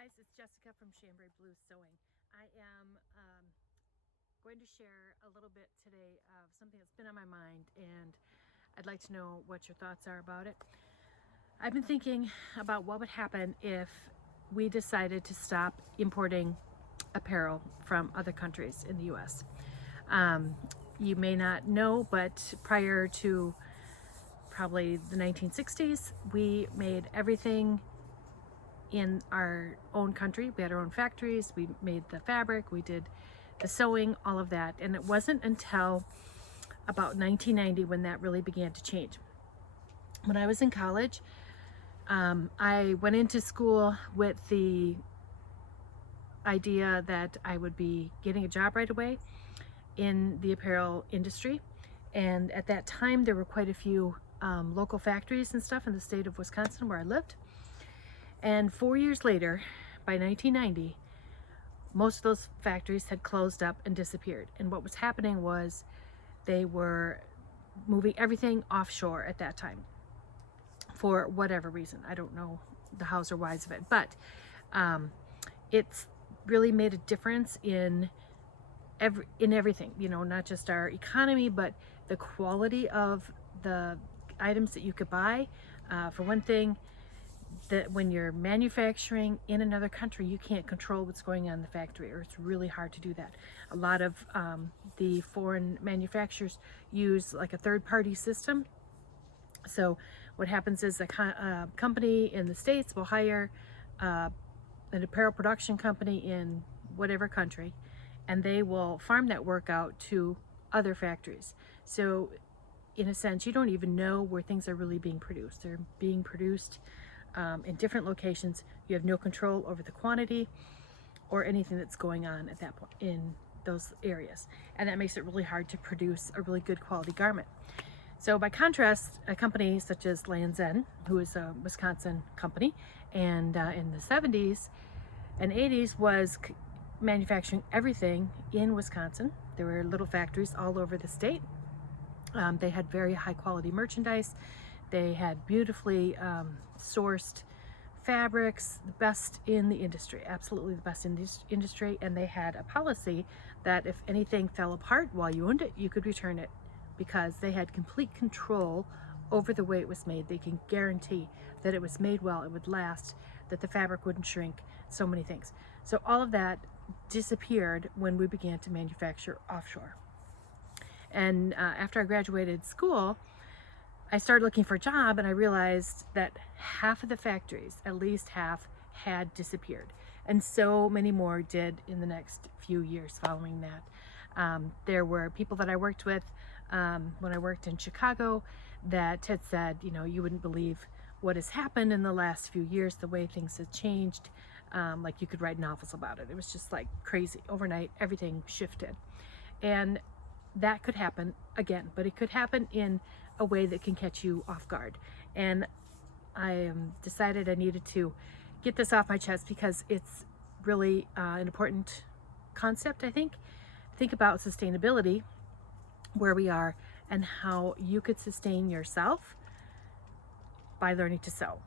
guys, it's Jessica from Chambray Blue Sewing. I am going to share a little bit today of something that's been on my mind, and I'd like to know what your thoughts are about it. I've been thinking about what would happen if we decided to stop importing apparel from other countries in the US. You may not know, but prior to probably the 1960s, we made everything in our own country. We had our own factories, we made the fabric, we did the sewing, all of that. And it wasn't until about 1990 when that really began to change. When I was in college, I went into school with the idea that I would be getting a job right away in the apparel industry. And at that time, there were quite a few local factories and stuff in the state of Wisconsin where I lived. And 4 years later, by 1990, most of those factories had closed up and disappeared. And what was happening was they were moving everything offshore at that time for whatever reason. I don't know the hows or whys of it, but it's really made a difference in everything, you know, not just our economy, but the quality of the items that you could buy. For one thing, that when you're manufacturing in another country, you can't control what's going on in the factory, or it's really hard to do that. A lot of the foreign manufacturers use like a third-party system. So what happens is a company in the States will hire an apparel production company in whatever country, and they will farm that work out to other factories. So in a sense, you don't even know where things are really being produced. They're being produced in different locations. You have no control over the quantity or anything that's going on at that point in those areas, and that makes it really hard to produce a really good quality garment. So by contrast, a company such as Land's End, who is a Wisconsin company, and in the 70s and 80s was manufacturing everything in Wisconsin. There were little factories all over the state. They had very high quality merchandise. They had beautifully sourced fabrics, the best in the industry, absolutely the best in the industry. And they had a policy that if anything fell apart while you owned it, you could return it, because they had complete control over the way it was made. They can guarantee that it was made well, it would last, that the fabric wouldn't shrink, so many things. So all of that disappeared when we began to manufacture offshore. And after I graduated school, I started looking for a job, and I realized that half of the factories, at least half, had disappeared. And so many more did in the next few years following that. There were people that I worked with when I worked in Chicago that had said, you know, you wouldn't believe what has happened in the last few years, the way things have changed. Like you could write novels about it. It was just like crazy. Overnight, everything shifted. And that could happen again, but it could happen in a way that can catch you off guard. And I decided I needed to get this off my chest because it's really an important concept, I think. Think about sustainability, where we are, and how you could sustain yourself by learning to sew.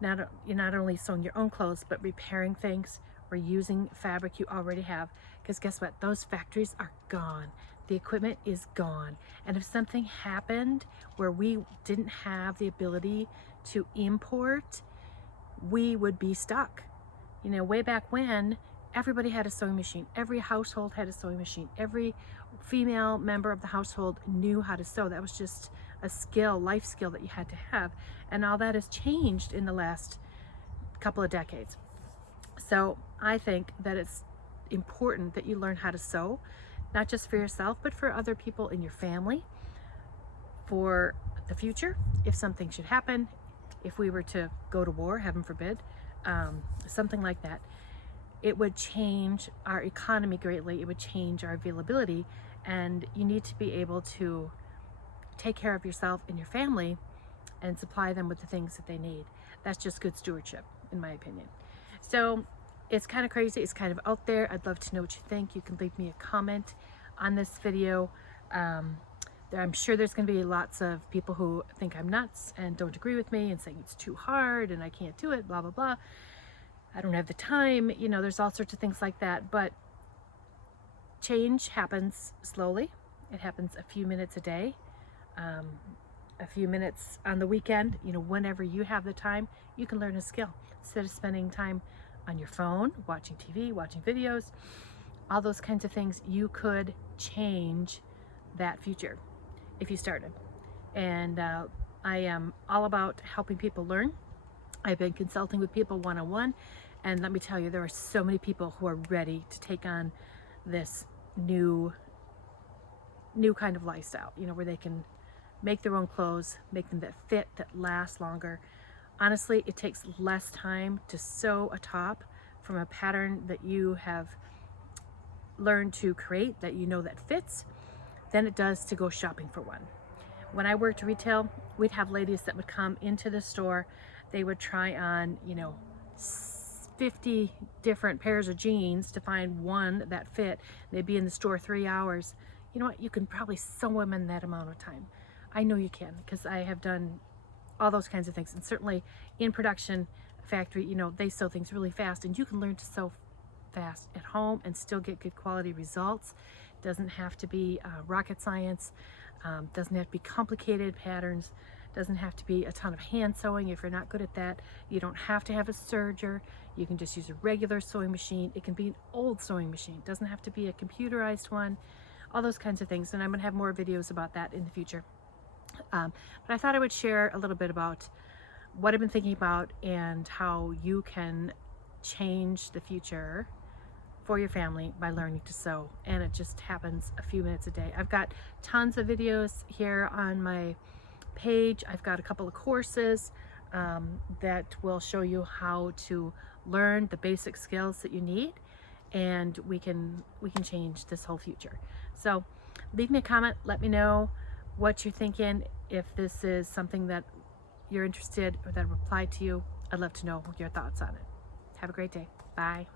You're not only sewing your own clothes, but repairing things or using fabric you already have. Because guess what? Those factories are gone. The equipment is gone. And if something happened where we didn't have the ability to import, we would be stuck. You know, way back when, everybody had a sewing machine. Every household had a sewing machine. Every female member of the household knew how to sew. That was just a skill, life skill that you had to have. And all that has changed in the last couple of decades. So I think that it's important that you learn how to sew, not just for yourself, but for other people in your family, for the future, if something should happen, if we were to go to war, heaven forbid, something like that. It would change our economy greatly. It would change our availability, and you need to be able to take care of yourself and your family and supply them with the things that they need. That's just good stewardship, in my opinion. So it's kind of crazy. It's kind of out there. I'd love to know what you think. You can leave me a comment on this video. I'm sure there's going to be lots of people who think I'm nuts and don't agree with me and saying it's too hard and I can't do it, blah, blah, blah. I don't have the time, you know, there's all sorts of things like that. But change happens slowly. It happens a few minutes a day, a few minutes on the weekend. You know, whenever you have the time, you can learn a skill instead of spending time on your phone, watching TV, watching videos, all those kinds of things. You could change that future if you started. And I am all about helping people learn. I've been consulting with people one-on-one, and let me tell you, there are so many people who are ready to take on this new kind of lifestyle, you know, where they can make their own clothes, make them that fit, that last longer. Honestly, it takes less time to sew a top from a pattern that you have learned to create, that you know that fits, than it does to go shopping for one. When I worked retail, we'd have ladies that would come into the store. They would try on, you know, 50 different pairs of jeans to find one that fit. They'd be in the store 3 hours. You know what? You can probably sew them in that amount of time. I know you can, because I have done all those kinds of things. And certainly in production factory, you know, they sew things really fast, and you can learn to sew fast at home and still get good quality results. Doesn't have to be rocket science. Doesn't have to be complicated patterns. Doesn't have to be a ton of hand sewing if you're not good at that. You don't have to have a serger. You can just use a regular sewing machine. It can be an old sewing machine. It doesn't have to be a computerized one. All those kinds of things. And I'm going to have more videos about that in the future. But I thought I would share a little bit about what I've been thinking about and how you can change the future for your family by learning to sew. And it just happens a few minutes a day. I've got tons of videos here on my page. I've got a couple of courses that will show you how to learn the basic skills that you need, and we can change this whole future. So leave me a comment, let me know what you're thinking. If this is something that you're interested or that will apply to you, I'd love to know your thoughts on it. Have a great day. Bye.